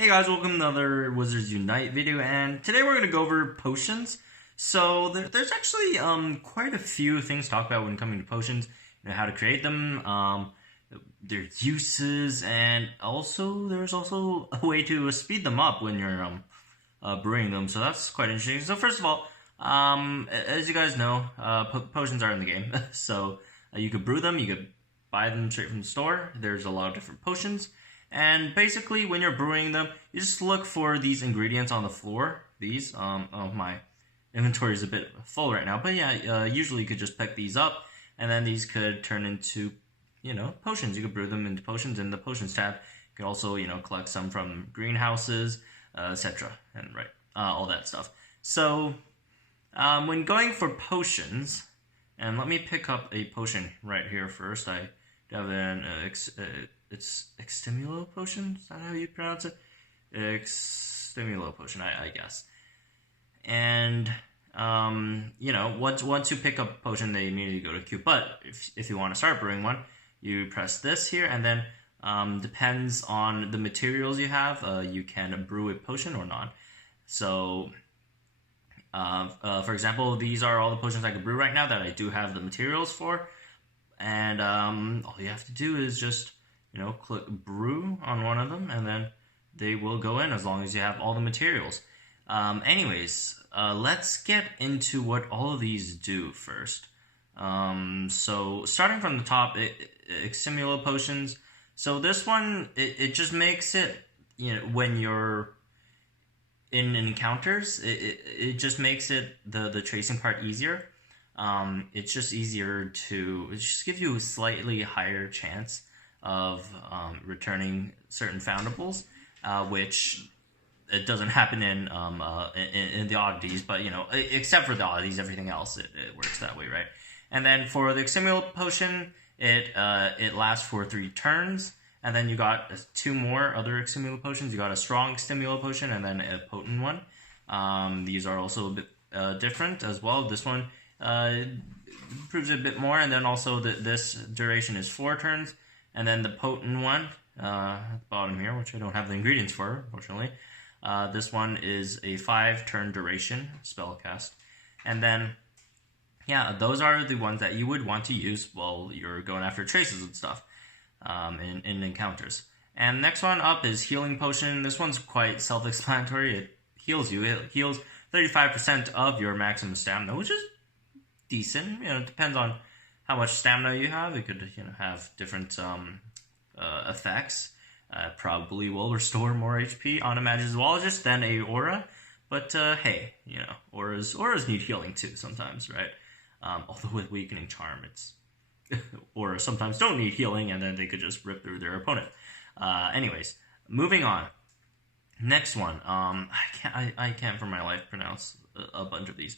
Hey guys, welcome to another Wizards Unite video, and today we're going to go over potions. So there's actually quite a few things to talk about when coming to potions, how to create them, their uses, and there's also a way to speed them up when you're brewing them. So that's quite interesting. So first of all, as you guys know, potions are in the game. So you could brew them, you could buy them straight from the store. There's a lot of different potions. And basically, when you're brewing them, you just look for these ingredients on the floor. These, my inventory is a bit full right now, but yeah, usually you could just pick these up, and then these could turn into, potions. You could brew them into potions in the potions tab. You could also, collect some from greenhouses, etc. and all that stuff. So, when going for potions, and let me pick up a potion right here first. I have an it's Extimulo Potion? Is that how you pronounce it? Extimulo Potion, I guess. And, once you pick up a potion, they immediately go to queue. But if you want to start brewing one, you press this here, and then depends on the materials you have, you can brew a potion or not. So, for example, these are all the potions I can brew right now that I do have the materials for. And all you have to do is just click brew on one of them, and then they will go in as long as you have all the materials. Let's get into what all of these do first. So starting from the top, Extimulo Potions. So this one, it just makes it, when you're in encounters, it just makes it the tracing part easier. It's just easier it just gives you a slightly higher chance of returning certain foundables, which it doesn't happen in the oddities, but except for the oddities, everything else it works that way, right? And then for the Extimulo Potion, it lasts for 3 turns, and then you got 2 more other Extimulo Potions. You got a strong Extimulo Potion and then a potent one. These are also a bit different as well. This one improves it a bit more, and then also this duration is 4 turns. And then the potent one, at the bottom here, which I don't have the ingredients for, unfortunately. This one is a 5-turn duration spell cast. And then, yeah, those are the ones that you would want to use while you're going after traces and stuff in encounters. And next one up is Healing Potion. This one's quite self-explanatory. It heals you. It heals 35% of your maximum stamina, which is decent. It depends on how much stamina you have. It could, have different effects. Probably will restore more HP on a Magizoologist than a Aura. But, hey, Auras need healing too sometimes, right? Although with Weakening Charm, it's... Auras sometimes don't need healing, and then they could just rip through their opponent. Anyways, moving on. Next one. I can't for my life pronounce a bunch of these.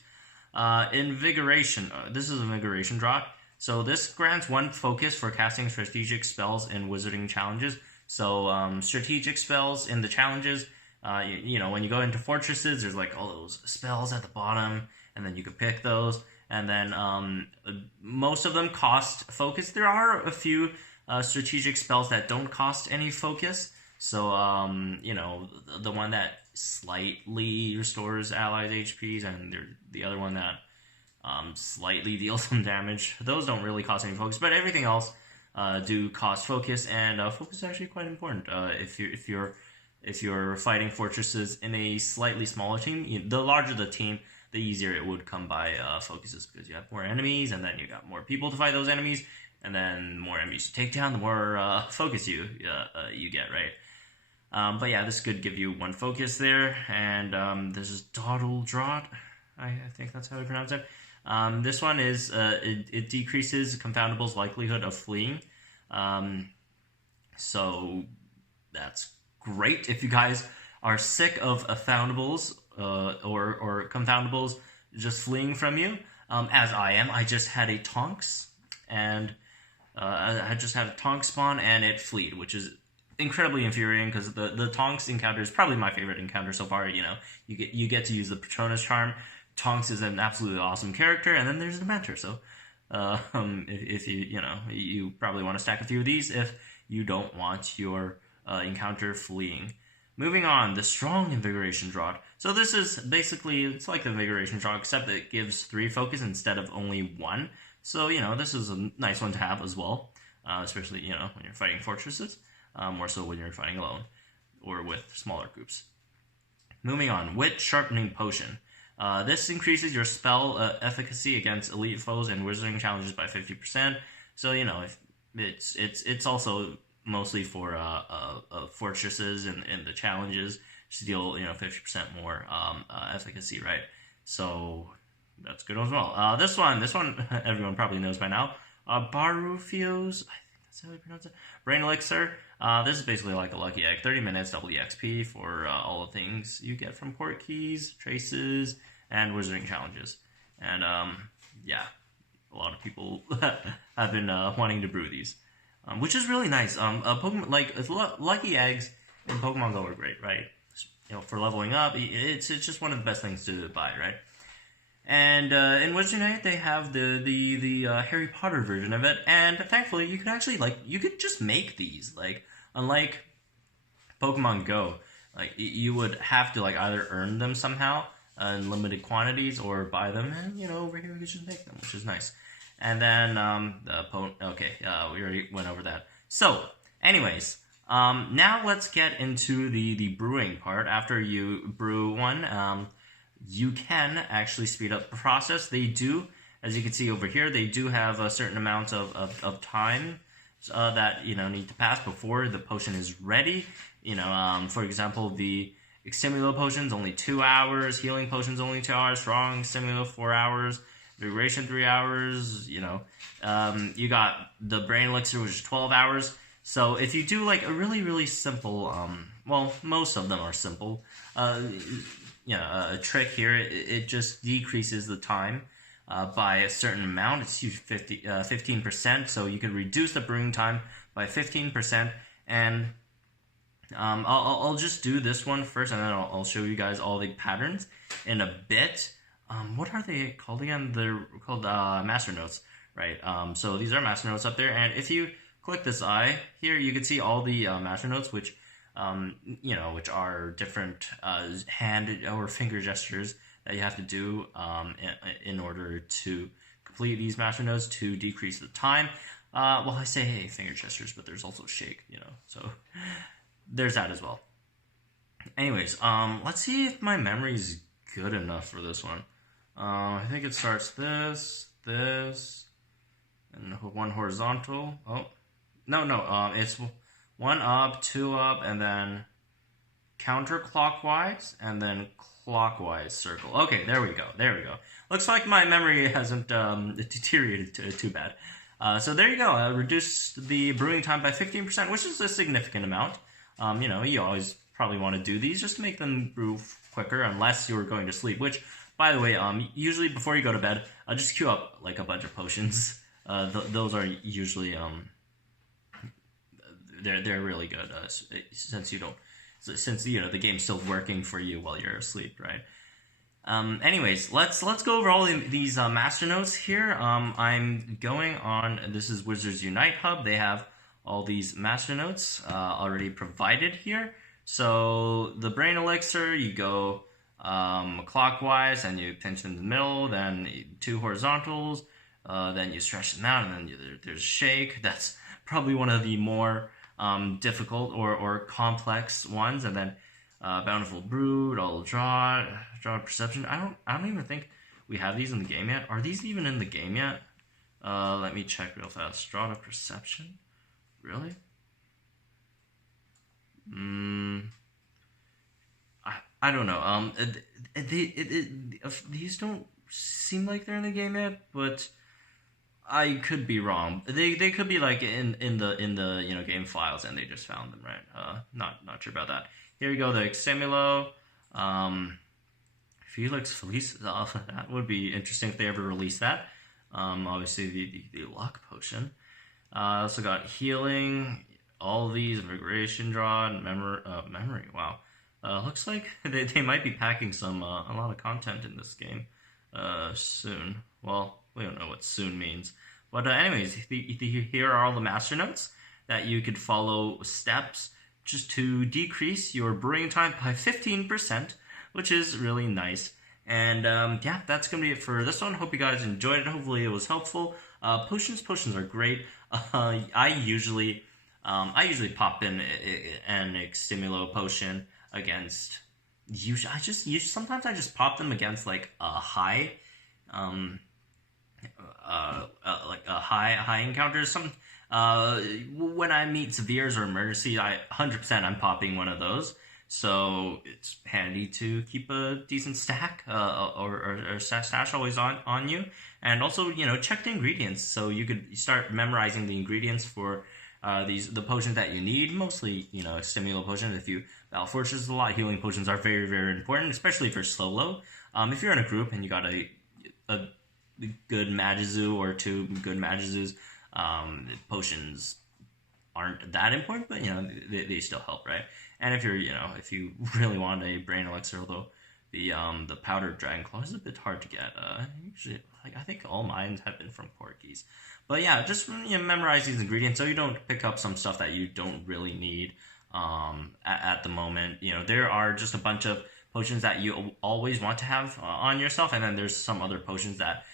Invigoration. This is a Invigoration drop. So this grants 1 focus for casting strategic spells in wizarding challenges. So strategic spells in the challenges, when you go into fortresses, there's like all those spells at the bottom, and then you can pick those. And then most of them cost focus. There are a few strategic spells that don't cost any focus. So, the one that slightly restores allies' HPs, and the other one that slightly deals some damage. Those don't really cost any focus, but everything else do cost focus, and focus is actually quite important. If you're fighting fortresses in a slightly smaller team, the larger the team, the easier it would come by focuses, because you have more enemies, and then you got more people to fight those enemies, and then more enemies to take down, the more focus you get, right? But yeah, this could give you 1 focus there, and this is Dawdle Draught. I think that's how I pronounce it. This one is, it decreases Confoundable's likelihood of fleeing. So that's great if you guys are sick of Foundables or Confoundables just fleeing from you. As I am. I just had a Tonks, and I just had a Tonk spawn, and it fleed, which is incredibly infuriating, because the Tonks encounter is probably my favorite encounter so far. You get to use the Patronus Charm. Tonks is an absolutely awesome character, and then there's the Mentor. So, if you probably want to stack a few of these if you don't want your encounter fleeing. Moving on, the Strong Invigoration Draught. So this is basically, it's like the Invigoration Draught, except that it gives 3 focus instead of only 1. So, this is a nice one to have as well, especially, when you're fighting fortresses, more so when you're fighting alone or with smaller groups. Moving on, Wit Sharpening Potion. This increases your spell efficacy against elite foes and wizarding challenges by 50%. So, if it's also mostly for fortresses and the challenges to deal 50% more efficacy, right? So that's good as well. This one everyone probably knows by now. Barufio's, I think that's how you pronounce it. Brain Elixir. This is basically like a lucky egg. 30 minutes, double EXP for all the things you get from port keys, traces, and wizarding challenges. And yeah, a lot of people have been wanting to brew these. Which is really nice. Pokemon, like lucky eggs in Pokemon Go are great, right? For leveling up, it's just one of the best things to buy, right? And in Wizard Unite, they have the Harry Potter version of it, and thankfully, you could just make these. Like, unlike Pokemon Go, like you would have to either earn them somehow in limited quantities or buy them, and over here you could just make them, which is nice. And then, we already went over that. So, anyways, now let's get into the brewing part. After you brew one, you can actually speed up the process. They do, as you can see over here, they do have a certain amount of time that, need to pass before the potion is ready. For example, the Extimula potion's only 2 hours, Healing potion's only 2 hours, Strong Stimula 4 hours, Invigoration 3 hours, you got the Brain Elixir, which is 12 hours. So if you do a really, really simple, most of them are simple, a trick here, it just decreases the time by a certain amount. It's 15%, so you can reduce the brewing time by 15%, and I'll just do this one first, and then I'll show you guys all the patterns in a bit. What are they called again? They're called master notes, right? So these are master notes up there, and if you click this eye here, you can see all the master notes, which which are different hand or finger gestures that you have to do in order to complete these master notes to decrease the time. I say finger gestures, but there's also shake, so there's that as well. Anyways, let's see if my memory's good enough for this one. I think it starts this, and one horizontal. Oh, no, it's 1 up, 2 up, and then counterclockwise, and then clockwise circle. Okay, there we go. Looks like my memory hasn't deteriorated too bad. So there you go. I reduced the brewing time by 15%, which is a significant amount. You always probably want to do these just to make them brew quicker, unless you're going to sleep, which, by the way, usually before you go to bed, just queue up a bunch of potions. Those are usually they're really good since the game's still working for you while you're asleep, right? Anyways, let's go over all these master notes here. I'm going on. This is Wizards Unite Hub. They have all these master notes already provided here. So the Brain Elixir, you go clockwise, and you pinch in the middle, then 2 horizontals, then you stretch them out, and then there's shake. That's probably one of the more difficult or complex ones, and then Bountiful Brood, all draw perception. I don't even think we have these in the game yet. Are these even in the game yet? Let me check real fast. Draw perception, really? I don't know. These don't seem like they're in the game yet, but I could be wrong. They could be in the game files, and they just found them, right? Not sure about that. Here we go. The Extimulo, Felix Felice. That would be interesting if they ever release that. Obviously the Luck Potion. I also got Healing. All of these, Invigoration Draw, and Memory. Wow. Looks like they might be packing a lot of content in this game soon. Well, we don't know what soon means. But anyways, here are all the master notes that you could follow steps just to decrease your brewing time by 15%, which is really nice. And yeah, that's gonna be it for this one. Hope you guys enjoyed it. Hopefully it was helpful. Potions are great. I usually pop in an Stimulo potion against. Sometimes I just pop them against like a high, like a high encounters. When I meet Severes or Emergency, 100% I'm popping one of those. So it's handy to keep a decent stack or stash always on you, and also check the ingredients so you could start memorizing the ingredients for the potions that you need. Mostly Stimulo potion. If you Battle Fortress a lot, healing potions are very, very important, especially for solo. If you're in a group and you got a good Magizu or two good Magizus, potions aren't that important, but they still help, right? And if if you really want a brain elixir, although the powdered dragon claw is a bit hard to get. Usually, I think all mine have been from Porkies. But yeah, just memorize these ingredients so you don't pick up some stuff that you don't really need at the moment. There are just a bunch of potions that you always want to have on yourself, and then there's some other potions that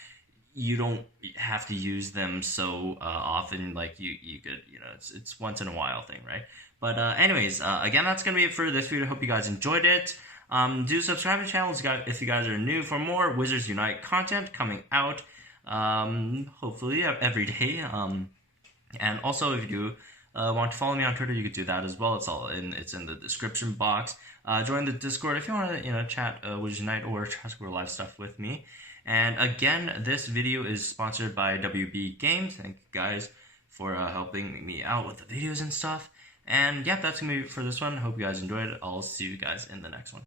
you don't have to use them so often. Like you could, it's once in a while thing, right? But anyways, again, that's gonna be it for this video. Hope you guys enjoyed it. Do subscribe to the channel if you guys are new for more Wizards Unite content coming out. Hopefully every day. And also if you want to follow me on Twitter, you could do that as well. It's in the description box. Join the Discord if you want to chat Wizards Unite or try to score live stuff with me. And again, this video is sponsored by WB Games. Thank you guys for helping me out with the videos and stuff. And yeah, that's gonna be it for this one. Hope you guys enjoyed it. I'll see you guys in the next one.